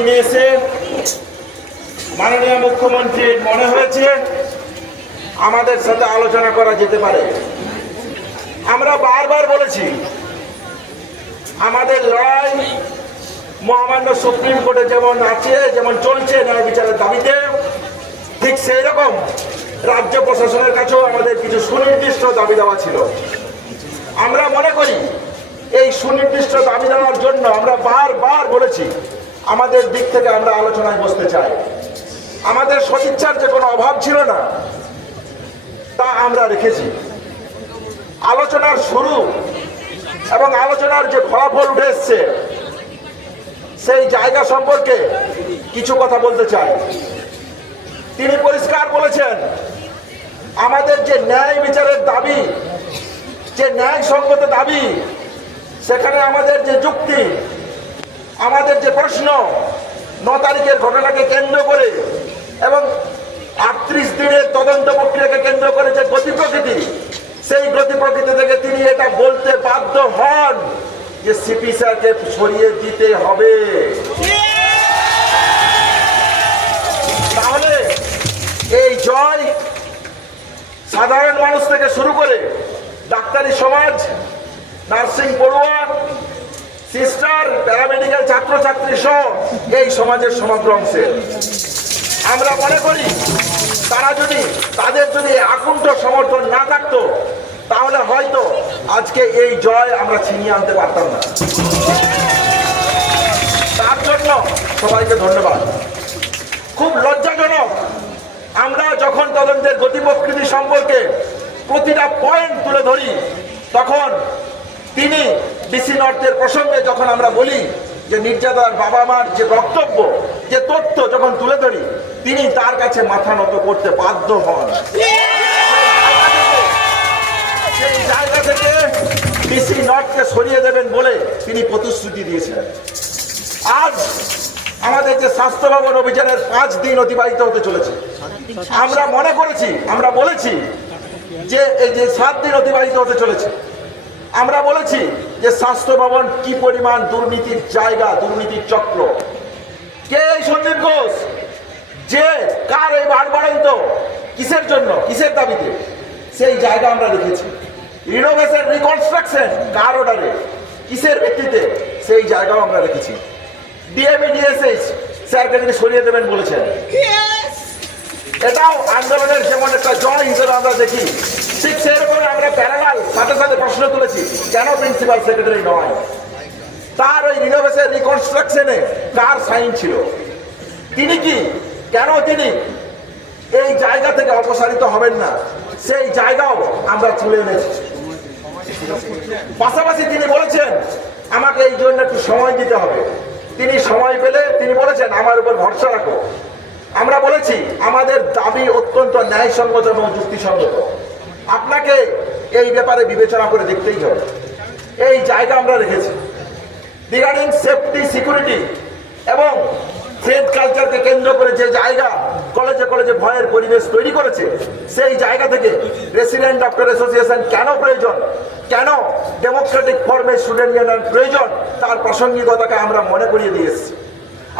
দিনে এসে মাননীয় মুখ্যমন্ত্রীর মনে হয়েছে আমাদের সাথে আলোচনা করা যেতে পারে। আমরা বারবার বলেছি, আমাদের লড়াই মহামান্য সুপ্রিম কোর্টে যেমন আছে, যেমন চলছে ন্যায় বিচারের দাবিতে, ঠিক সেই রকম রাজ্য প্রশাসনের কাছেও আমাদের কিছু সুনির্দিষ্ট দাবি দেওয়া ছিল। আমরা মনে করি, এই সুনির্দিষ্ট দাবি দেওয়ার জন্য আমরা বারবার বলেছি আমাদের দিক থেকে আমরা আলোচনায় বসতে চাই। আমাদের সদিচ্ছার যে কোনো অভাব ছিল না, তা আমরা রেখেছি। আলোচনার শুরু এবং আলোচনার যে ফলাফল উঠে এসছে, সেই জায়গা সম্পর্কে কিছু কথা বলতে চাই। তিনি পরিষ্কার বলেছেন, আমাদের যে ন্যায় বিচারের দাবি, যে ন্যায় সঙ্গত দাবি, সেখানে আমাদের যে যুক্তি আমাদের যে প্রশ্ন, ন তারিখের ঘটনাকে কেন্দ্র করে এবং আটত্রিশ দিনের তদন্ত প্রক্রিয়াকে কেন্দ্র করে যে গতি প্রকৃতি, সেই গতি প্রকৃতি থেকে তিনি এটা বলতে বাধ্য হন যে সিপি স্যারকে সরিয়ে দিতে হবে। তাহলে এই জয় সাধারণ মানুষ থেকে শুরু করে ডাক্তারি সমাজ, নার্সিং পড়ুয়া সিস্টার, প্যারামেডিক্যাল ছাত্রছাত্রী সহ এই সমাজের সমগ্র অংশের আমরা মনে করি, তারা যদি, তাদের যদি আকুণ্ঠ সমর্থন না থাকতো, তাহলে হয়তো আজকে এই জয় আমরা ছিনিয়ে আনতে পারতাম না। তার জন্য সবাইকে ধন্যবাদ। খুব লজ্জাজনক, আমরা যখন তদন্তের গতি প্রকৃতি সম্পর্কে প্রতিটা পয়েন্ট তুলে ধরি, তখন তিনি ডিসি নর্থের প্রসঙ্গে যখন আমরা বলি যে নির্যাতনার বাবা মার যে বক্তব্য, যে তথ্য যখন তুলে ধরি, তিনি তার কাছে মাথা নত করতে বাধ্য হন। সেই জায়গা থেকে ডিসি নর্থকে সরিয়ে দেবেন বলে তিনি প্রতিশ্রুতি দিয়েছিলেন। আজ আমাদের যে স্বাস্থ্য ভবন অভিযানের পাঁচ দিন অতিবাহিত হতে চলেছে। আমরা মনে করেছি, আমরা বলেছি যে এই যে সাত দিন অতিবাহিত হতে চলেছে। আমরা বলেছি যে স্বাস্থ্য ভবন কি পরিমাণ দুর্নীতির জায়গা দুর্নীতির চক্র? কে এই সন্দীপ ঘোষ? যে কার এই বাড়বাড়ন্ত কিসের জন্য? কিসের দাবিতে? সেই জায়গা আমরা রেখেছি। রিনোভেশন রিকনস্ট্রাকশন কার অর্ডারে কিসের ভিত্তিতে? সেই জায়গাও আমরা রেখেছি। ডিএমই ডিএসএইচ স্যারকে তিনি সরিয়ে দেবেন বলেছেন। এটাও আন্দোলনের যেমন একটা জয় হিসেবে আমরা দেখি। ঠিক আমরা সাথে সাথে প্রশ্ন তুলেছি। কেন প্রিন্সিপাল সেক্রেটারি নয়? তার ওই রিকনস্ট্রাকশনে সাইন ছিল? তিনি কি? কেন তিনি? এই জায়গা থেকে হবেন না। সেই জায়গাও আমরা তুলে এনেছি। পাশাপাশি তিনি বলেছেন, আমাকে এই জন্য একটু সময় দিতে হবে। তিনি সময় পেলে তিনি বলেছেন, আমার উপর ভরসা রাখো। আমরা বলেছি, আমাদের দাবি অত্যন্ত ন্যায়সঙ্গত এবং যুক্তিসঙ্গত। আপনাকে এই ব্যাপারে বিবেচনা করে দেখতেই হবে। এই জায়গা আমরা রেখেছি। রিগার্ডিং সেফটি সিকিউরিটি এবং ট্রেড কালচারকে কেন্দ্র করে যে জায়গা কলেজে কলেজে ভয়ের পরিবেশ তৈরি করেছে, সেই জায়গা থেকে রেসিডেন্ট ডক্টর অ্যাসোসিয়েশন কেন প্রয়োজন? কেন ডেমোক্রেটিক ফর্মে স্টুডেন্ট ইউনিয়ন প্রয়োজন? তার প্রাসঙ্গিকতাকে আমরা মনে করিয়ে দিয়ে এসেছি।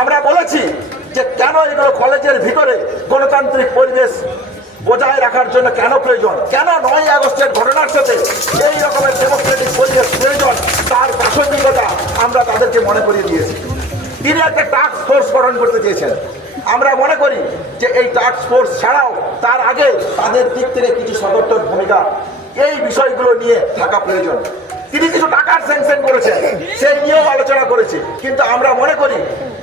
আমরা বলেছি যে কেন এগুলো কলেজের ভিতরে গণতান্ত্রিক পরিবেশ বজায় রাখার জন্য কেন প্রয়োজন? কেন নয় আগস্টের ঘটনার সাথে এই রকমের ডেমোক্রেটিক পরিবেশ প্রয়োজন? তার প্রাসঙ্গিকতা আমরা তাদেরকে মনে করিয়ে দিয়েছি। তিনি একটা টাস্ক ফোর্স গঠন করতে চেয়েছেন। আমরা মনে করি যে এই টাস্ক ফোর্স ছাড়াও তার আগে তাদের দিক থেকে কিছু সদর্থক ভূমিকা, এই বিষয়গুলো নিয়ে থাকা প্রয়োজন। তিনি কিছু টাকার স্যাংশন করেছেন সেই নিয়েও আলোচনা করেছি। কিন্তু আমরা মনে করি,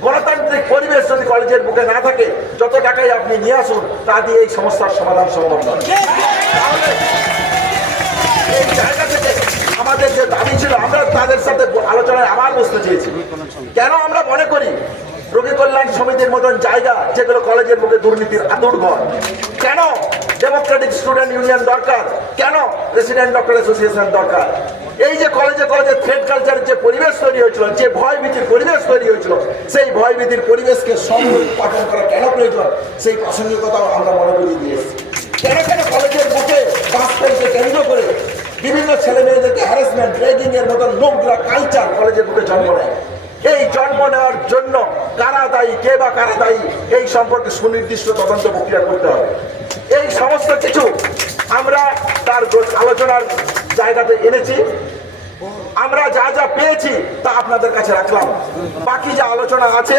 গণতান্ত্রিক পরিবেশ যদি কলেজের বুকে না থাকে, যত টাকাই আপনি নিয়ে আসুন, তা দিয়ে এই সমস্যার সমাধান সম্ভব নয়। এই জায়গা থেকে আমাদের যে দাবি ছিল, আমরা তাদের সাথে আলোচনায় আবার বসতে চেয়েছি। কেন আমরা মনে করি রোগী কল্যাণ সমিতির মতন জায়গা যেগুলো কলেজের মুখে দুর্নীতির আতুর ঘর। কেন ডেমোক্রেটিক স্টুডেন্ট ইউনিয়ন দরকার? কেন রেসিডেন্ট ডক্টর অ্যাসোসিয়েশন দরকার? এই যে কলেজে কলেজে থ্রেড কালচারের যে পরিবেশ তৈরি হয়েছিল, যে ভয় ভীতির পরিবেশ তৈরি হয়েছিল, সেই ভয় ভীতির পরিবেশকে সংরক্ষণ করা কেন প্রয়োজন? সেই প্রাসঙ্গিকতাও আমরা মনে করিয়ে দিয়েছি কেন কেন কলেজের বুকে ফেলকে কেন্দ্র করে বিভিন্ন ছেলে মেয়েদেরকে হ্যারাসমেন্ট রেগিং এর মতন লোকগুলা কালচার কলেজের বুকে জন্ম নেয়? এই জন্ম নেওয়ার জন্য কারা দায়ী, কে বা কারা দায়ী, এই সম্পর্কে সুনির্দিষ্ট তদন্ত প্রক্রিয়া করতে হবে। এই সমস্ত কিছু আমরা তার আলোচনার জায়গাতে এনেছি। আমরা যা যা পেয়েছি তা আপনাদের কাছে রাখলাম। বাকি যা আলোচনা আছে,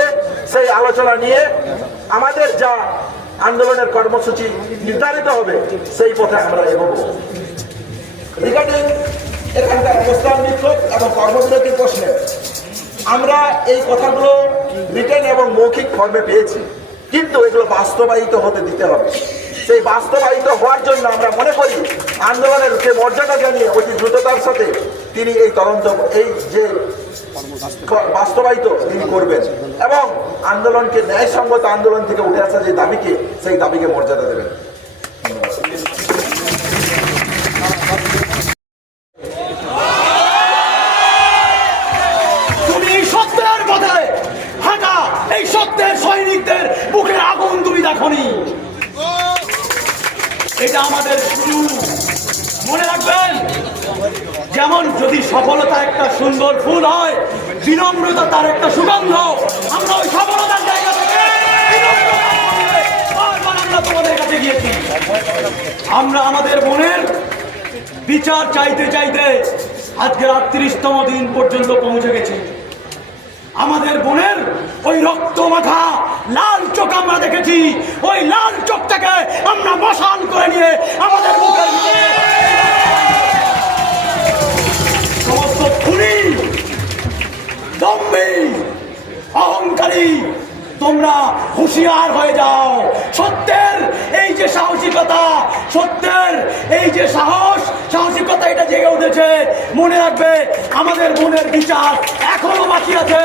সেই আলোচনা নিয়ে আমাদের যা আন্দোলনের কর্মসূচি নির্ধারিত হবে, সেই পথে আমরা এগোবো। রিগার্ডিং এখানকার অবস্থান বিক্ষোভ এবং কর্মবিরতির প্রশ্নে আমরা এই কথাগুলো রিটেন এবং মৌখিক ফর্মে পেয়েছি। কিন্তু এগুলো বাস্তবায়িত হতে দিতে হবে। সেই বাস্তবায়িত হওয়ার জন্য আমরা মনে করি, আন্দোলনের যে মর্যাদা জানিয়ে অতি দ্রুততার সাথে তিনি এই তদন্ত, এই যে বাস্তবায়িত তিনি করবেন এবং আন্দোলনকে ন্যায়সঙ্গত আন্দোলন থেকে উঠে আসা যে দাবিকে, সেই দাবিকে মর্যাদা দেবেন। দেখনি এটা আমাদের শুরু। মনে রাখবেন, যেমন যদি সফলতা একটা সুন্দর ফুল হয়, বিনম্রতা তার একটা সুগন্ধ, আমরা ওই সফলতার জায়গা থেকে আমরা তোমাদের কাছে গিয়েছি। আমরা আমাদের মনের বিচার চাইতে চাইতে আজকের আটত্রিশতম দিন পর্যন্ত পৌঁছে গেছি। আমাদের বোনের ওই রক্ত মাখা লাল চোখ আমরা দেখেছি। ওই লাল চোখটাকে আমরা মশাল করে নিয়ে আমাদের বুকের তোমরা হুঁশিয়ার হয়ে যাও। সত্যের এই যে সাহসিকতা, সত্যের এই যে সাহস, সাহসিকতা এটা জেগে উঠেছে। মনে রাখবে, আমাদের মনের বিচার এখনও বাকি আছে।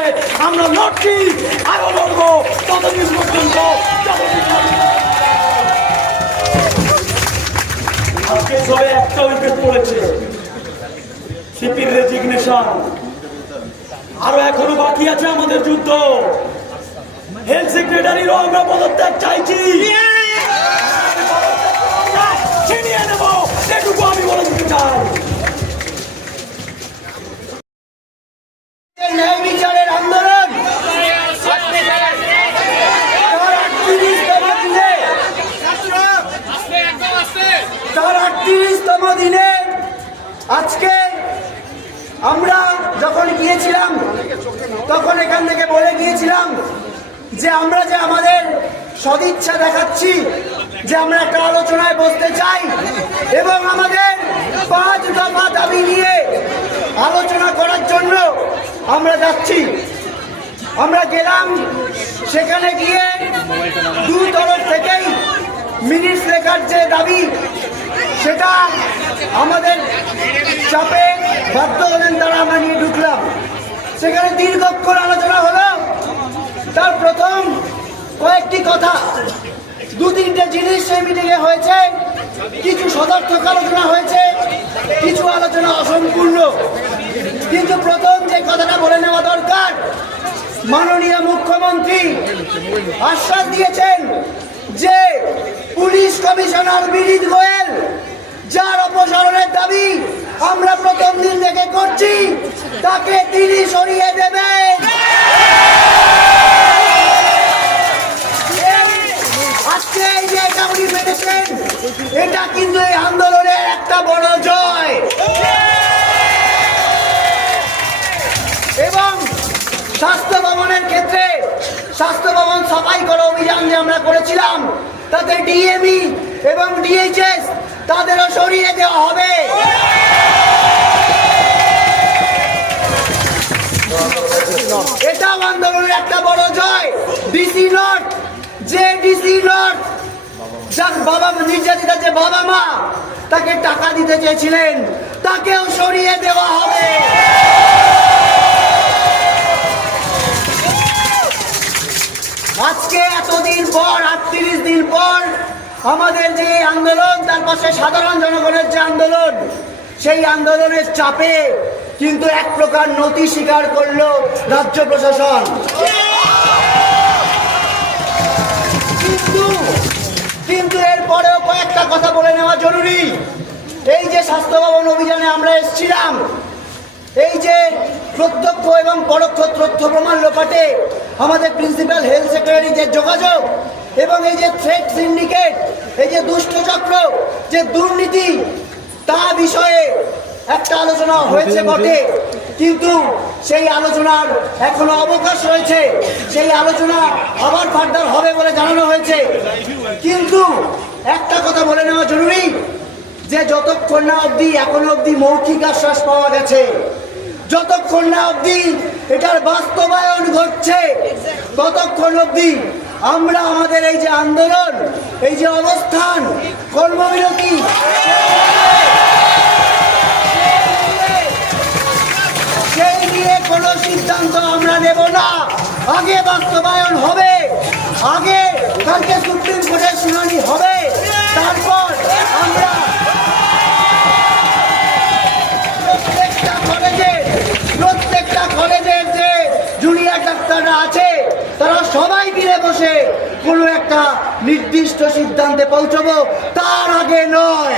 আমরা লড়ছি, আরও লড়বো। ততদিন পর্যন্ত সবে একটা উইকেট পড়েছে। সিপির রেজিগনেশন আরও এখনও বাকি আছে আমাদের যুদ্ধ। হেলথ সেক্রেটারিরও আমরা পদত্যাগ চাইছি। ছিনিয়ে নেব। আমি বলে দিতে চাই। তার আটত্রিশতম দিনে আজকে আমরা যখন গিয়েছিলাম, তখন এখান থেকে বলে গিয়েছিলাম যে আমরা যে আমাদের সদিচ্ছা দেখাচ্ছি, যে আমরা একটা আলোচনায় বসতে চাই এবং আমাদের পাঁচ দফা দাবি নিয়ে আলোচনা করার জন্য আমরা যাচ্ছি। আমরা গেলাম, সেখানে গিয়ে দু তরফ থেকেই মিনিট লেখার যে দাবি, সেটা আমাদের চাপে বাধ্য হলেন তারা আমরা নিয়ে ঢুকলাম। সেখানে দীর্ঘক্ষণ আলোচনা হলো তার প্রথম কয়েকটি কথা। দু তিনটে জিনিস সেই মিটিংয়ে হয়েছে। কিছু সদর্থক আলোচনা হয়েছে, কিছু আলোচনা অসম্পূর্ণ। কিন্তু প্রথম যে কথাটা বলে নেওয়া দরকার, মাননীয় মুখ্যমন্ত্রী আশ্বাস দিয়েছেন যে পুলিশ কমিশনার বিনীত গোয়েল, যার অপসারণের দাবি আমরা প্রথম দিন থেকে করছি, তাকে তিনি সরিয়ে দেবেন আজকে এই যে এটা উনি পেতেছেন এটা কিন্তু এই আন্দোলনের একটা বড় জয় এবং স্বাস্থ্য ভবনের ক্ষেত্রে স্বাস্থ্য ভবন সাফাই করো আমরা করেছিলাম, তাতে ডিএমই এবং ডিএইচএস তাদেরও সরিয়ে দেওয়া হবে। এটাও আন্দোলনের একটা বড় জয়। ডিসি নট যে ডিসি নট যার বাবা নির্যাতিতা যে বাবা মা, তাকে টাকা দিতে চেয়েছিলেন, তাকেও সরিয়ে দেওয়া হবে। আমাদের যে আন্দোলন, তার পাশে সাধারণ জনগণের যে আন্দোলন, সেই আন্দোলনের চাপে কিন্তু এক প্রকার নতি স্বীকার করল রাজ্য প্রশাসন। কিন্তু কিন্তু এরপরেও কয়েকটা কথা বলে নেওয়া জরুরি। এই যে স্বাস্থ্য ভবন অভিযানে আমরা এসেছিলাম, এই যে প্রত্যক্ষ এবং পরোক্ষ তথ্য প্রমাণ লোপাটে আমাদের প্রিন্সিপাল হেলথ সেক্রেটারি যে যোগাযোগ এবং এই যে থ্রেড সিন্ডিকেট এই যে দুষ্ট চক্র যে দুর্নীতি তা বিষয়ে একটা আলোচনা হয়েছে বটে। কিন্তু সেই আলোচনার এখনও অবকাশ রয়েছে। সেই আলোচনা আবার ফার্দার হবে বলে জানানো হয়েছে। কিন্তু একটা কথা বলে নেওয়া জরুরি যে যতক্ষণ না অবধি এখনও অবধি মৌখিক আশ্বাস পাওয়া গেছে যতক্ষণ না অবধি এটার বাস্তবায়ন ঘটছে। ততক্ষণ অবধি আমরা আমাদের এই যে আন্দোলন এই যে অবস্থান কর্মবিরতি? সেই নিয়ে কোনো সিদ্ধান্ত আমরা নেব না। আগে বাস্তবায়ন হবে। আগে কালকে সুপ্রিম কোর্টের শুনানি হবে। তারপর বসে কোনো একটা নির্দিষ্ট সিদ্ধান্তে পৌঁছবো তার আগে নয়।